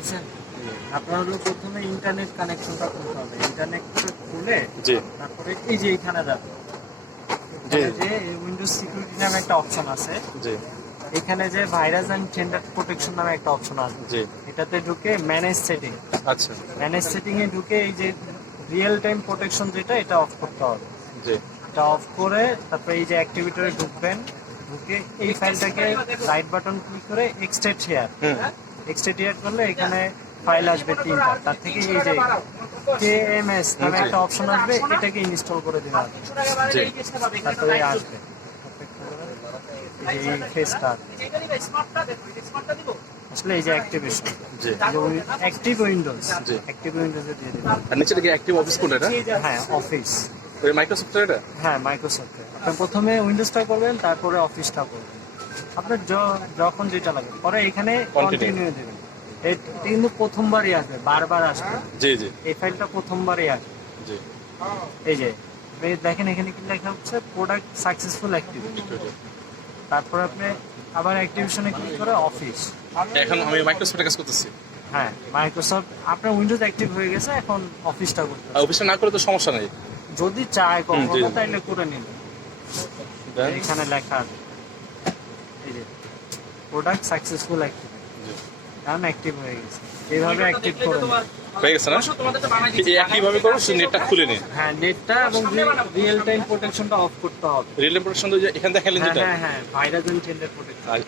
বুঝছেন? আপনার হলো প্রথমে ইন্টারনেট কানেকশনটা করতে হবে। ইন্টারনেটটা খুলে জি তারপরে এই যে এইখানে যাবে। জি এখানে যে উইন্ডোজ সিকিউরিটি নামে একটা অপশন আছে। জি এখানে যে ভাইরাস এন্ড জেন্ডার প্রোটেকশন নামে একটা অপশন আছে। জি এটাতে ঢুকে ম্যানেজ সেটিং। আচ্ছা ম্যানেজ সেটিং এ ঢুকে এই যে রিয়েল টাইম প্রোটেকশন যেটা এটা অফ করতে হবে। জি এটা অফ করে তারপরে এই যে অ্যাক্টিভিটরে ঢুকবেন। ঢুকে এই ফাইলটাকে রাইট বাটন ক্লিক করে extract here. Hmm extract here করলে এখানে ফাইল আসবে তিনটা। তার থেকে এই যে KMS নামে একটা অপশন আসবে, এটাকে ইনস্টল করে দিতে হবে। জি তারপরে আসবে এই যে এই ফেসটা আসলে এই যে অ্যাক্টিভেশন জি অ্যাক্টিভ উইন্ডোজ জি। অ্যাক্টিভ উইন্ডোজে দিয়ে দিবেন। আর নিচে কি অ্যাক্টিভ অফিস কোড এটা হ্যাঁ অফিস, ওই মাইক্রোসফটের এটা হ্যাঁ মাইক্রোসফটে আপনি প্রথমে উইন্ডোজটা করবেন তারপরে অফিসটা করবেন আপনার যখন যেটা লাগে পরে এখানে কন্টিনিউ দেবেন। এটা কিন্তু প্রথমবারই আসবে, বারবার আসবে। জি জি এই ফাইলটা প্রথমবারই আসবে। জি এই যে দেখেন এখানে কি লেখা হচ্ছে প্রোডাক্ট সাকসেসফুল অ্যাক্টিভ। তারপর আপনি আবার অ্যাক্টিভেশনে ক্লিক করে অফিস। এখন আমি মাইক্রোসফটে কাজ করতেছি হ্যাঁ মাইক্রোসফট আপনার উইন্ডোজ অ্যাক্টিভ হয়ে গেছে, এখন অফিসটা করতে হবে। আর অফিসটা না করে তো সমস্যা নেই যদি চায় জি। কখনো তাইলে করে নিন। Then? এখানে লেখা আছে এই যে প্রোডাক্ট সাকসেসফুল অ্যাক্টিভ, জি কারণ অ্যাক্টিভ হয়ে গেছে। এইভাবে অ্যাক্টিভ করে নিন। হয়ে গেছে না এই একইভাবে করো শুধু নেটটা খুলে নিন হ্যাঁ নেটটা এবং রিয়েল টাইম প্রোটেকশনটা অফ করতে হবে। রিয়েল প্রোটেকশন এখান দেখালেন হ্যাঁ যেটা হ্যাঁ হ্যাঁ virus and gender protection. R